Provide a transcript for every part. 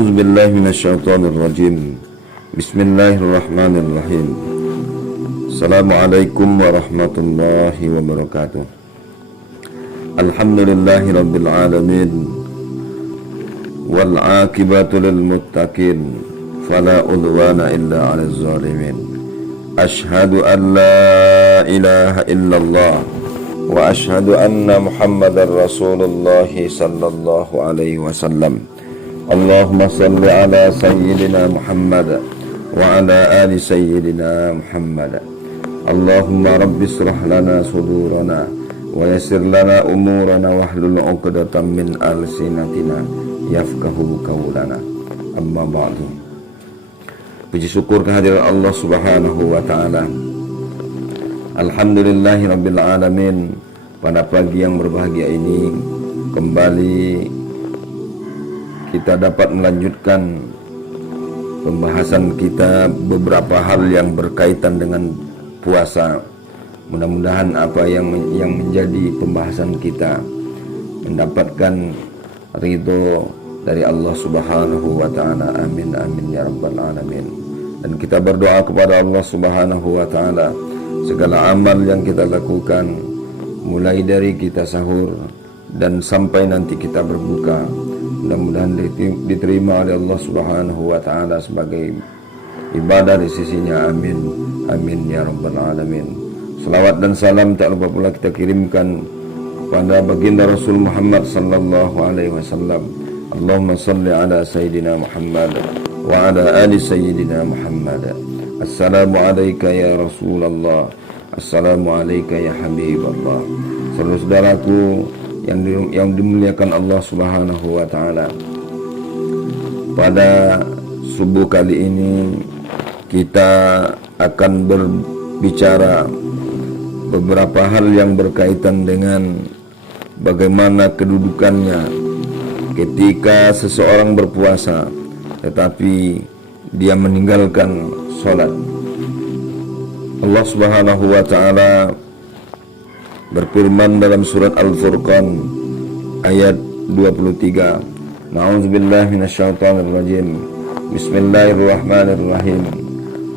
A'udzu billahi minasyaitonir rajim. Bismillahirrahmanirrahim. Assalamualaikum warahmatullahi wabarakatuh. Alhamdulillahi rabbil alamin. Wal 'aqibatu lil muttaqin. Fala udwana illa 'alal zalimin. Asyhadu an la ilaha illallah wa asyhadu anna Muhammadar Rasulullah sallallahu alaihi wasallam. Allahumma salli ala sayyidina Muhammad wa ala ali sayyidina Muhammad. Allahumma rabbi israh lana sudurana wa yassir lana umurana wahlul 'uqdatam min alsinatina yafqahu qawlana. Amma ba'du. Puji syukur kehadiran Allah Subhanahu wa taala. Alhamdulillahi rabbil alamin. Pada pagi yang berbahagia ini kembali kita dapat melanjutkan pembahasan kita beberapa hal yang berkaitan dengan puasa. Mudah-mudahan apa yang menjadi pembahasan kita mendapatkan ridho dari Allah Subhanahu wa taala. Amin amin ya rabbal alamin. Dan kita berdoa kepada Allah Subhanahu wa taala, segala amal yang kita lakukan mulai dari kita sahur dan sampai nanti kita berbuka, mudah-mudahan diterima oleh Allah Subhanahu wa taala sebagai ibadah di sisinya. Amin amin ya rabbal alamin. Selawat dan salam tak lupa pula kita kirimkan pada baginda Rasul Muhammad sallallahu alaihi wasallam. Allahumma salli ala sayyidina Muhammad wa ala ali sayyidina Muhammad. Assalamu alayka ya Rasulullah. Assalamu alayka ya Habiballah. Saudara-saudaraku yang dimuliakan Allah Subhanahu wa taala. Pada subuh kali ini kita akan berbicara beberapa hal yang berkaitan dengan bagaimana kedudukannya ketika seseorang berpuasa tetapi dia meninggalkan salat. Allah Subhanahu wa taala berfirman dalam surat Al-Furqan ayat 23. Na'udzubillahi minasyaitonir rajim. Bismillahirrahmanirrahim.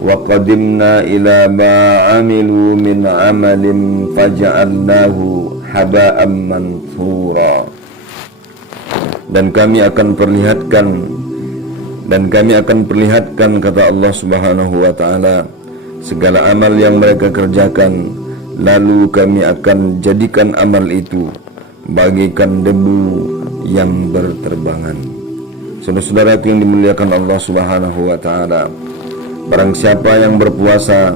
Wa qadimna ila ma 'amilu min 'amalin faja'alnahu haba'an manthura. Dan kami akan perlihatkan kata Allah Subhanahu wa taala segala amal yang mereka kerjakan, lalu kami akan jadikan amal itu bagaikan debu yang berterbangan. Saudara-saudara yang dimuliakan Allah Subhanahu wa taala, barang siapa yang berpuasa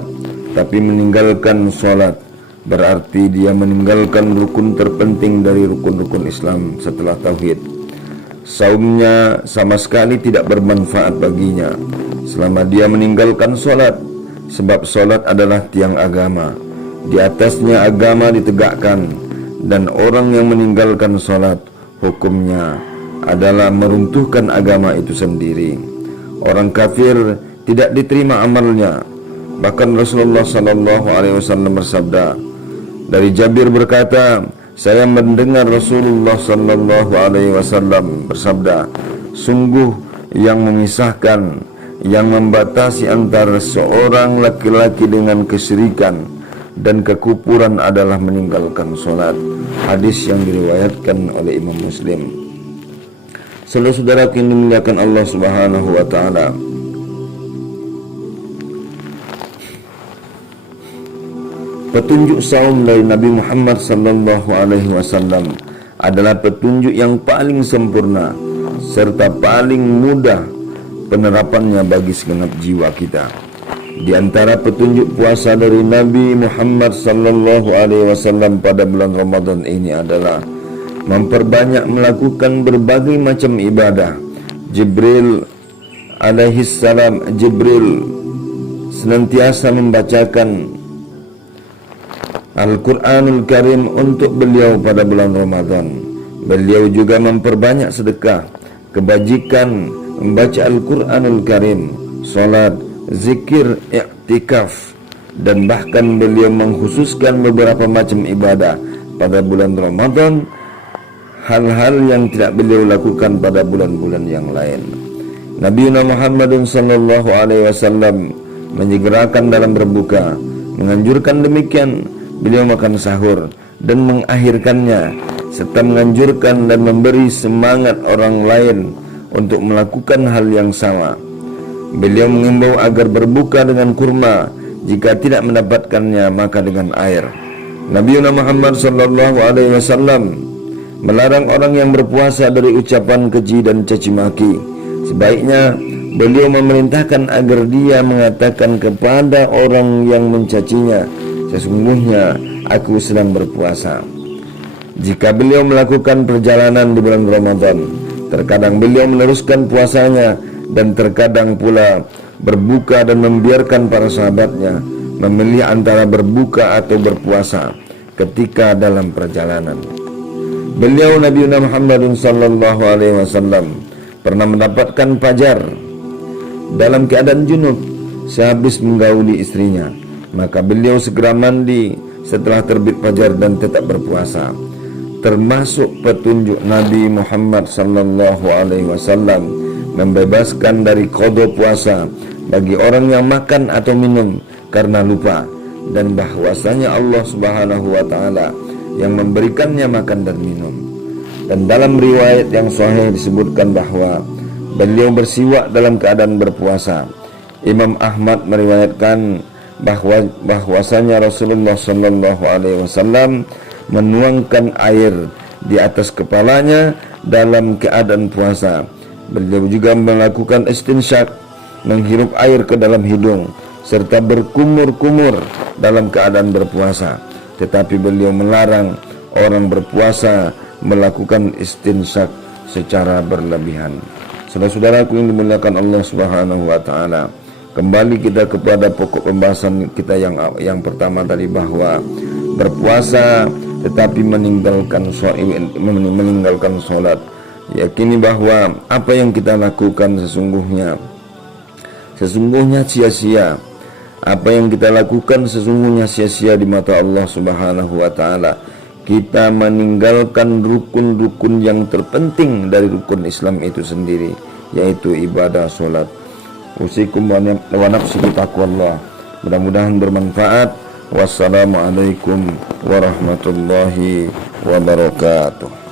tapi meninggalkan sholat, berarti dia meninggalkan rukun terpenting dari rukun-rukun Islam setelah tauhid. Saumnya sama sekali tidak bermanfaat baginya selama dia meninggalkan sholat, sebab sholat adalah tiang agama. Di atasnya agama ditegakkan, dan orang yang meninggalkan sholat hukumnya adalah meruntuhkan agama itu sendiri. Orang kafir tidak diterima amalnya. Bahkan Rasulullah sallallahu alaihi wasallam bersabda, dari Jabir berkata, saya mendengar Rasulullah sallallahu alaihi wasallam bersabda, sungguh yang memisahkan, yang membatasi antara seorang laki-laki dengan kesyirikan dan kekufuran adalah meninggalkan sholat. Hadis yang diriwayatkan oleh Imam Muslim. Saudara-saudara yang dimuliakan Allah Subhanahu wa taala, petunjuk saum dari Nabi Muhammad sallallahu alaihi wasallam adalah petunjuk yang paling sempurna serta paling mudah penerapannya bagi segenap jiwa kita. Di antara petunjuk puasa dari Nabi Muhammad sallallahu alaihi wasallam pada bulan Ramadan ini adalah memperbanyak melakukan berbagai macam ibadah. Jibril senantiasa membacakan Al-Quranul Karim untuk beliau pada bulan Ramadan. Beliau juga memperbanyak sedekah, kebajikan, membaca Al-Quranul Karim, salat, zikir, i'tikaf, dan bahkan beliau mengkhususkan beberapa macam ibadah pada bulan Ramadan, hal-hal yang tidak beliau lakukan pada bulan-bulan yang lain. Nabi Muhammad sallallahu alaihi wasallam menyegerakan dalam berbuka, menganjurkan demikian beliau makan sahur dan mengakhirkannya, serta menganjurkan dan memberi semangat orang lain untuk melakukan hal yang sama. Beliau mengimbau agar berbuka dengan kurma, jika tidak mendapatkannya maka dengan air. Nabi Muhammad sallallahu alaihi wasallam melarang orang yang berpuasa dari ucapan keji dan caci maki. Sebaiknya beliau memerintahkan agar dia mengatakan kepada orang yang mencacinya, sesungguhnya aku sedang berpuasa. Jika beliau melakukan perjalanan di bulan Ramadan, terkadang beliau meneruskan puasanya dan terkadang pula berbuka dan membiarkan para sahabatnya memilih antara berbuka atau berpuasa ketika dalam perjalanan. Beliau Nabi Muhammad sallallahu alaihi wasallam pernah mendapatkan fajar dalam keadaan junub sehabis menggauli istrinya, maka beliau segera mandi setelah terbit fajar dan tetap berpuasa. Termasuk petunjuk Nabi Muhammad sallallahu alaihi wasallam membebaskan dari qada puasa bagi orang yang makan atau minum karena lupa, dan bahwasanya Allah Subhanahu wa taala yang memberikannya makan dan minum. Dan dalam riwayat yang sahih disebutkan bahwa beliau bersiwak dalam keadaan berpuasa. Imam Ahmad meriwayatkan bahwasanya Rasulullah sallallahu alaihi wasallam menuangkan air di atas kepalanya dalam keadaan puasa. Beliau juga melakukan istinsyak, menghirup air ke dalam hidung, serta berkumur-kumur dalam keadaan berpuasa. Tetapi beliau melarang orang berpuasa melakukan istinsyak secara berlebihan. Saudara-saudaraku yang dimuliakan Allah Subhanahu wa taala, kembali kita kepada pokok pembahasan kita yang pertama tadi, bahwa berpuasa tetapi meninggalkan sholat. Yakini bahwa apa yang kita lakukan sesungguhnya sia-sia. Apa yang kita lakukan sesungguhnya sia-sia di mata Allah Subhanahu wa taala. Kita meninggalkan rukun-rukun yang terpenting dari rukun Islam itu sendiri, yaitu ibadah sholat. Usikum wa nafsi bitaqwallah. Mudah-mudahan bermanfaat. Wassalamualaikum warahmatullahi wabarakatuh.